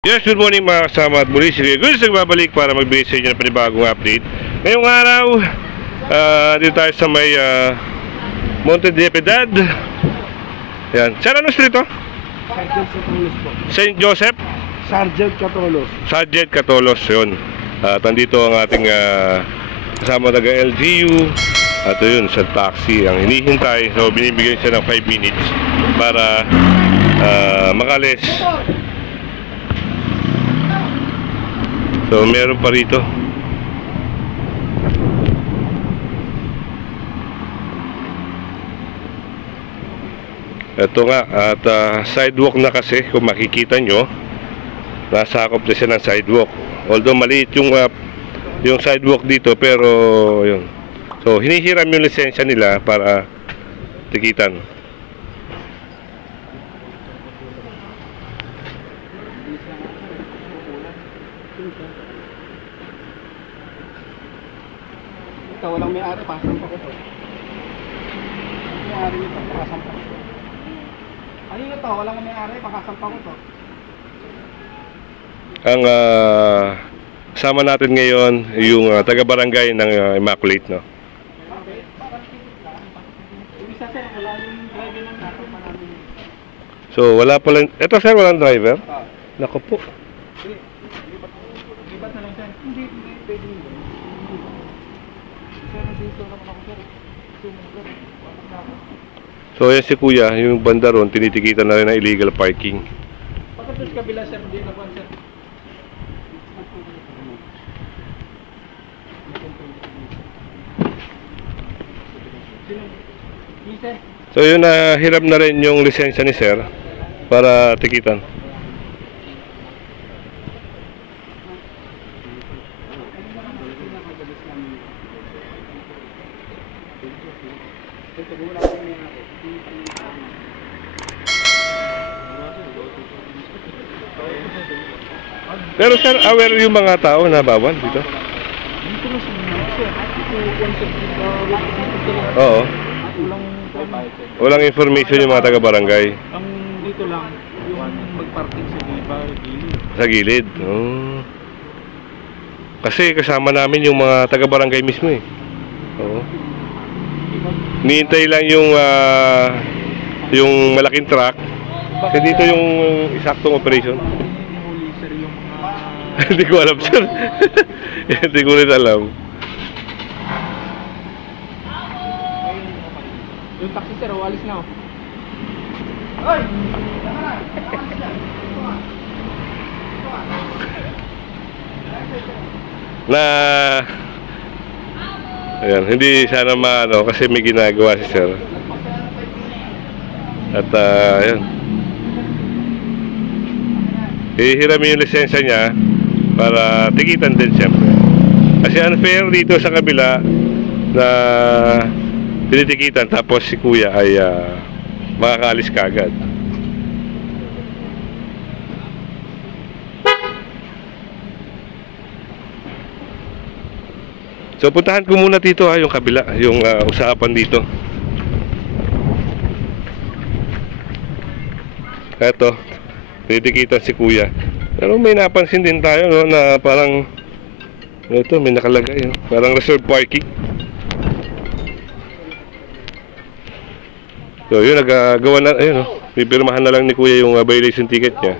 Yes, good morning mga kasama at muli si Guys nagbabalik para magbigay sa inyo ng panibagong update. Ngayong araw, dito tayo sa may Monte de Piedad. Yan. Saan ano street to? Sergeant Catolos po. St. Joseph? Sergeant Catolos. Sergeant Catolos, yun. At nandito ang ating kasama taga LGU. At yun, sa taxi ang hinihintay. So binibigyan siya ng 5 minutes para makalis. So meron pa rito. Ito nga, at sidewalk na kasi kung makikita nyo, nasakop na siya ng sidewalk. Although maliit yung sidewalk dito, pero yun. So hinihiram yung lisensya nila para tikitan. Ito, walang may-ari, pasampa ko to. May-ari nito, pasampa ko to. Ano na to? Walang may-ari, pakasampa ko to. Ang kasama natin ngayon yung taga-barangay ng Immaculate, no? Isa sir, wala yung driver ng natin pa namin. So wala pala. Ito sir, walang driver? Nako po. Libat na lang sir. Hindi, pwede nyo. Sir, dito naman ako sir. So yan si kuya, yung banda ron, tinitikitan na rin ng illegal parking. Pagkatapos kabila sir, hindi na po sir. So yun, hiram na rin yung lisensya ni sir para tikitan. Pero sir, aware yung mga tao na bawal dito? Dito na sir. Oo. Walang Walang information yung mga taga-barangay ang dito lang yung magparking sa gilid. sa gilid. Oh. Kasi kasama namin yung mga taga-barangay mismo eh. Oo. Nihintay lang yung malaking truck. Kasi dito yung isaktong operation. Huli sir yung mga Hindi ko alam sir. Hindi ko rin alam. yung taxi sir, walis na oh. Hoy! Na ayan, hindi sana maano kasi may ginagawa si sir. At ayan, hihiramin yung lisensya niya para tikitan din siyempre. Kasi unfair dito sa kabila na tinitikitan tapos si kuya ay makakaalis kagad. So puntahan ko muna dito yung kabila, yung usapan dito. Eto, titikitan si kuya. Pero may napansin din tayo no, na parang ito may nakalagay no? Parang reserve parking. So yun, nagagawa na, ayun no, pipirmahan na lang ni kuya yung violation ticket niya.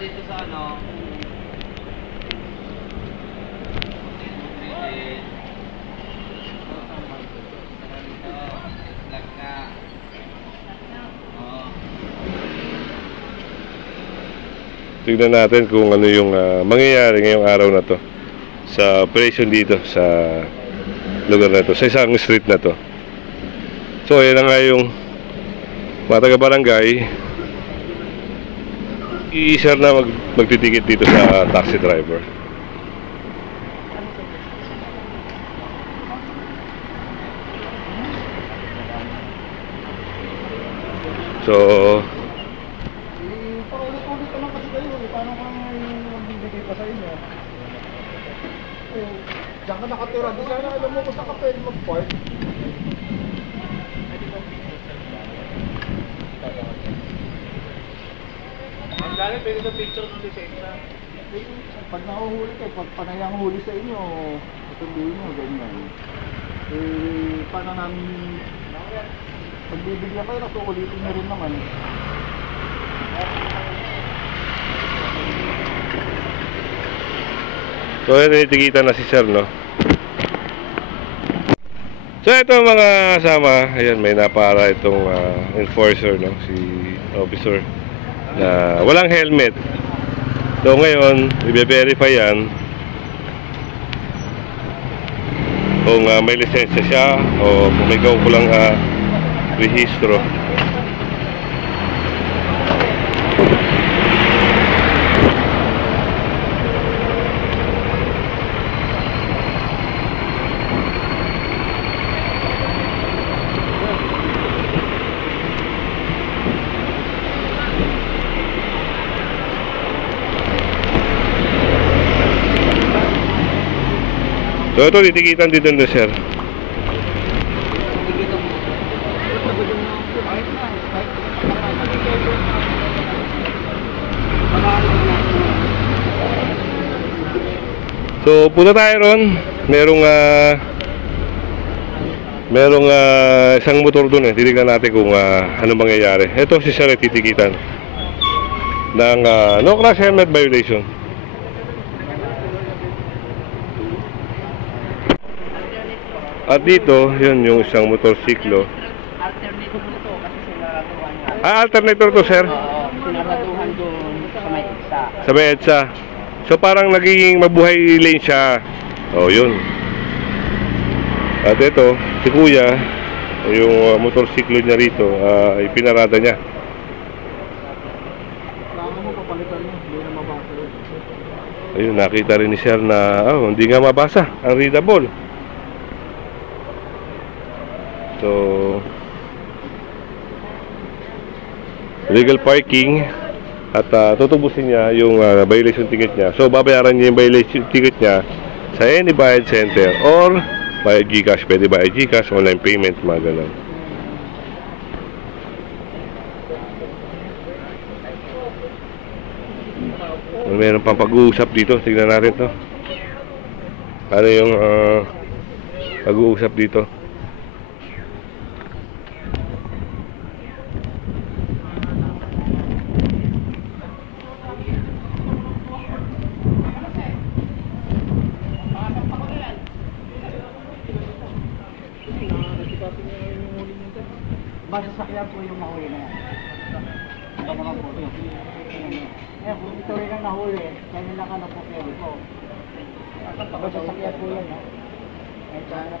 Dito sa ano Tignan natin kung ano yung mangyayari ngayong araw na to sa operation dito sa lugar na to, sa isang street na to. So ayan na nga yung mga taga-barangay, i-sir na magtitikit dito sa taxi driver. So paulit-ulit naman kasi kayo, paano kang magbibigay pa sa inyo? Diyan ka nakatira. Di sana alam mo kung saan ka pwede mag-park. Ang galing, pwede sa picture ng lisensya. Pag nahuhuli kayo, pag panayang huli sa inyo, tutuloy nyo, ganyan. Eh, paano namin, pagbibigyan kayo, nasukulitin nyo rin naman. So ayan, nitikitan na si sir, no? So ito mga kasama, ayan, may napara itong enforcer, no? Si officer na walang helmet. So ngayon, i-verify yan kung may lisensya siya o kung may kulang rehistro. So ito, titikitan dito na sir. So punta tayo ron. Merong isang motor doon eh. Titignan natin kung ano mangyayari. Ito si sir ay titikitan ng no crash helmet violation. At dito, yun yung isang motorsiklo. Alternative mo to kasi sinaraduhan niya. Alternator to sir? Oo, sinaraduhan doon sa may isa. Sa may EDSA. So parang nagiging mabuhay lane siya. Oh, yun. At ito, si kuya, yung motorsiklo niya rito, ay pinarada niya. Kailangan mo papalitan mo, hindi na mabasa yun. Ayun, nakita rin ni sir na hindi nga mabasa ang readable. So legal parking at tutubusin niya yung violation ticket niya. So babayaran niya yung violation ticket niya sa any bayad center or by GCash. Pwede by GCash, online payment, mga ganun. Meron pang pag-uusap dito. Tignan natin to. Ano yung pag-uusap dito? Basta sakyan po yung mahuli na yan. Ito naman po yun. Eh, kung ito rin ang nahuli, kaya lang ka na po pwede po. Basta sakyan po yan, ha? Eh, sana.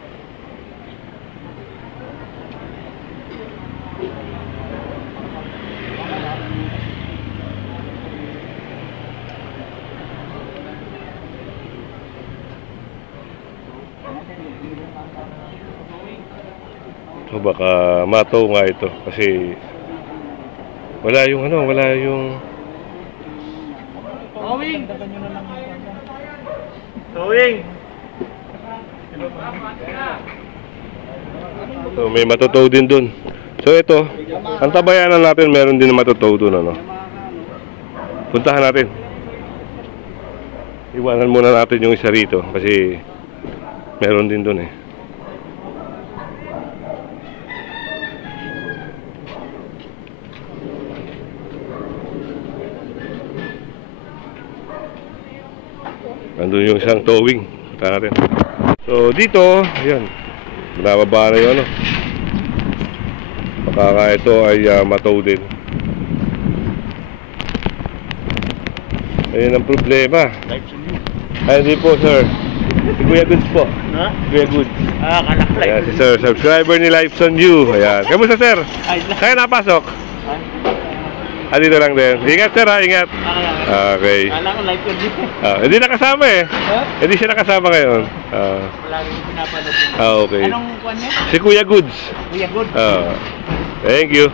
So baka mataw nga ito kasi wala yung Towing! Towing! so may matotow din dun. So ito, ang tabayanan natin meron din na matotow dun, ano. Puntahan natin. Iwanan muna natin yung isa rito kasi meron din dun eh. Nandun yung isang towing. Punta natin. So dito, ayan, nababa na yung ano. Baka ito ay matow din. Ayun ang problema. Ay, hindi po sir. Si Kuya Goods po. Ha? Kuya Goods. Kalak Ayan, si sir, subscriber ni Lives on You. Ayan. Kamusta sir? Kaya napasok? Dito lang din. Ingat sir ha, ingat. Okay. Kala ko live ko dito. Hindi nakasama eh. Ha? Hindi siya nakasama ngayon. Wala rin pinapanood yun. Okay. Anong kwan niya? Si Kuya Goods. Kuya Good. Thank you.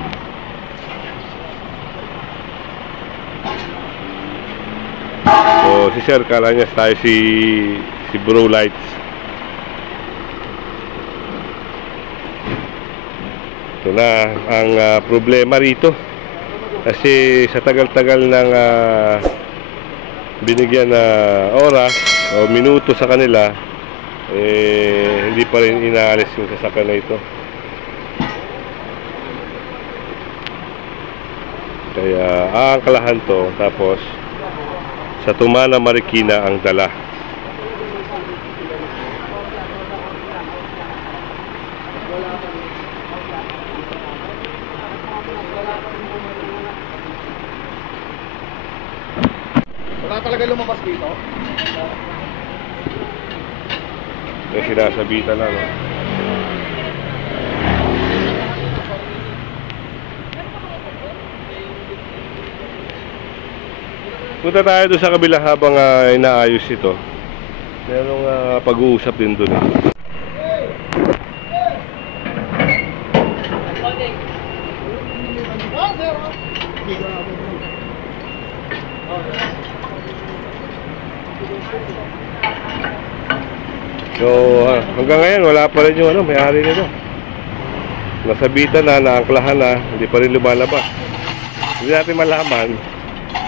So si sir, kala niya tayo si si Bro Lights. Ito na ang problema rito. Kasi sa tagal-tagal ng binigyan na oras o minuto sa kanila, hindi pa rin inaalis yung sasakyan na ito. Kaya aangkalahan to, tapos sa Tumana, Marikina ang dala. Wala talaga lumabas dito. May sinasabitan na, no? Punta tayo doon sa kabila habang inaayos ito. Merong pag-uusap din doon. So, hanggang ngayon wala pa rin yung may-ari nito. Nasabitan na, naangklahan na, hindi pa rin lumalabas. Hindi natin malaman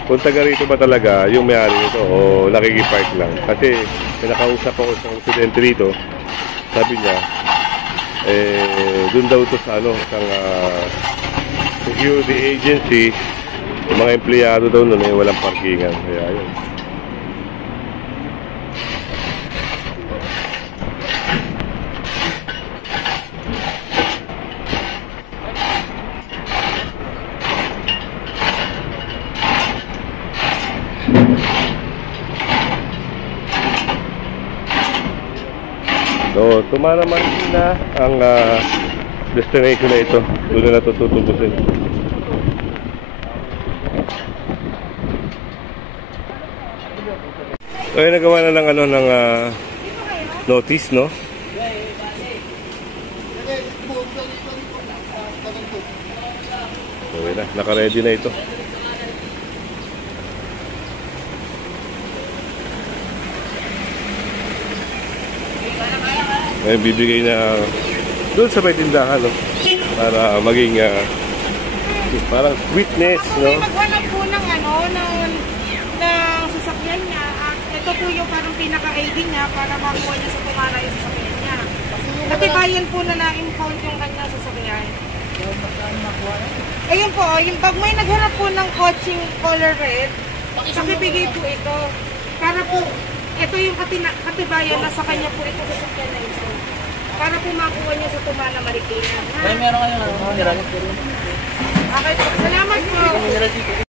kung taga rito ba talaga yung may-ari nito o nakikipark lang. Kasi pinakausap ako sa residente rito, sabi niya, dun daw to sa isang security agency, yung mga empleyado daw nun walang parkingan. Kaya yun. So, Tumana, Marikina ang destination na ito. Doon na tutubusin. So, ay nagawa na ng ng notice, no? Okay na, naka-ready na ito. May bibigay na doon sa may tindahan, no? Para maging parang witness, no? Maghanap po ng ng sasakyan niya. At ito po yung parang pinaka-ID niya para makuha niya sa Tumana yung sasakyan niya. Katibayan po na na-impound yung kanya sasakyan. Ayun po, yung pag may naghanap po ng coaching color red, pakibigay po ito. Para po, ito yung katibayan na sa kanya po ito sasakyan na ito. Para po makuha niya sa Tumana, Marikina. Meron kayong mineral? Okay po, salamat po.